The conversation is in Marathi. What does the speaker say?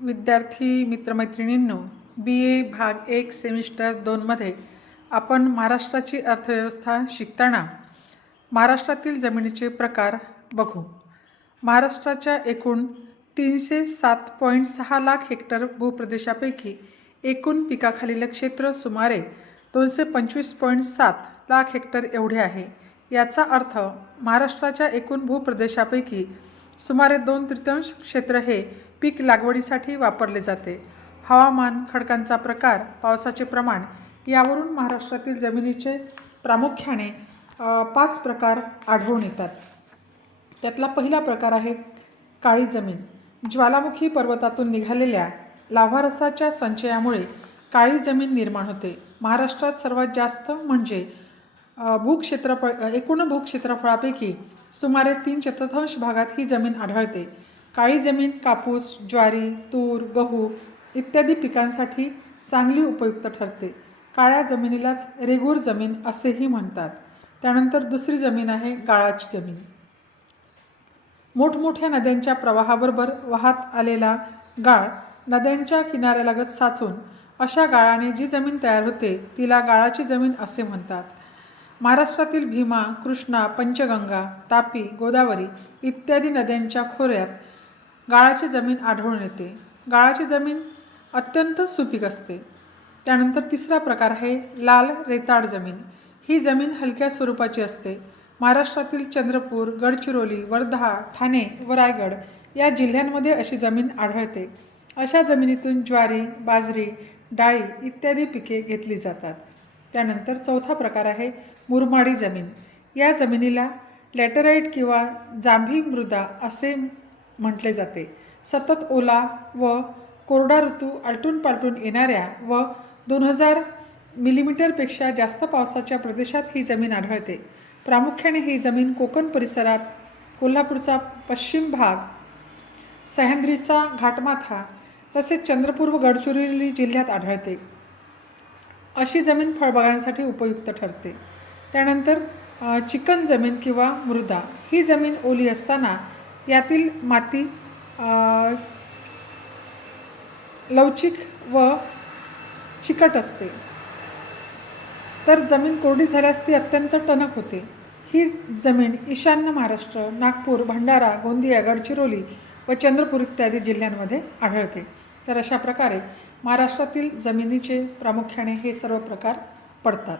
विद्यार्थी मित्रमैत्रिणींनो बी ए भाग एक सेमिस्टर दोनमध्ये आपण महाराष्ट्राची अर्थव्यवस्था शिकताना महाराष्ट्रातील जमिनीचे प्रकार बघू. महाराष्ट्राच्या एकूण तीनशे सात पॉईंट सहा लाख हेक्टर भूप्रदेशापैकी एकूण पिकाखालील क्षेत्र सुमारे दोनशे पंचवीस पॉईंट सात लाख हेक्टर एवढे आहे. याचा अर्थ महाराष्ट्राच्या एकूण भूप्रदेशापैकी सुमारे दोन तृतीयांश क्षेत्र हे पीक लागवडीसाठी वापरले जाते. हवामान खडकांचा प्रकार पावसाचे प्रमाण यावरून महाराष्ट्रातील जमिनीचे प्रामुख्याने पाच प्रकार आढळून येतात. त्यातला पहिला प्रकार आहे काळी जमीन. ज्वालामुखी पर्वतातून निघालेल्या लाव्हारसाच्या संचयामुळे काळी जमीन निर्माण होते. महाराष्ट्रात सर्वात जास्त म्हणजे भूक्षेत्रफळ एकूण भूक्षेत्रफळापैकी सुमारे तीन चतुर्थांश भागात ही जमीन आढळते. काळी जमीन कापूस ज्वारी तूर गहू इत्यादी पिकांसाठी चांगली उपयुक्त ठरते. काळ्या जमिनीलाच रेगूर जमीन असेही म्हणतात. त्यानंतर दुसरी जमीन आहे गाळाची जमीन. मोठमोठ्या नद्यांच्या प्रवाहाबरोबर वाहत आलेला गाळ नद्यांच्या किनाऱ्यालगत साचून अशा गाळाने जी जमीन तयार होते तिला गाळाची जमीन असे म्हणतात. महाराष्ट्रातील भीमा कृष्णा पंचगंगा तापी गोदावरी इत्यादी नद्यांच्या खोऱ्यात गाळाची जमीन आढळून येते. गाळाची जमीन अत्यंत सुपीक असते. त्यानंतर तिसरा प्रकार आहे लाल रेताड जमीन. ही जमीन हलक्या स्वरूपाची असते. महाराष्ट्रातील चंद्रपूर गडचिरोली वर्धा ठाणे व रायगड या जिल्ह्यांमध्ये अशी जमीन आढळते. अशा जमिनीतून ज्वारी बाजरी डाळी इत्यादी पिके घेतली जातात. त्यानंतर चौथा प्रकार आहे मुरमाडी जमीन. या जमिनीला लॅटराईट किंवा जांभी मृदा असे म्हटले जाते. सतत ओला व कोरडा ऋतू आलटून पालटून येणाऱ्या व दोन हजार मिलीमीटरपेक्षा जास्त पावसाच्या प्रदेशात ही जमीन आढळते. प्रामुख्याने ही जमीन कोकण परिसरात कोल्हापूरचा पश्चिम भाग सह्याद्रीचा घाटमाथा तसेच चंद्रपूर व गडचिरोली जिल्ह्यात आढळते. अशी जमीन फळबागांसाठी उपयुक्त ठरते. त्यानंतर चिकन जमीन किंवा मृदा. ही जमीन ओली असताना यातील माती लवचिक व चिकट असते. तर जमीन कोरडी झाल्यास ती अत्यंत टणक होते. ही जमीन ईशान्य महाराष्ट्र नागपूर भंडारा गोंदिया गडचिरोली व चंद्रपूर इत्यादी जिल्ह्यांमध्ये आढळते. तर अशा प्रकारे महाराष्ट्रातील जमिनीचे प्रामुख्याने हे सर्व प्रकार पडतात.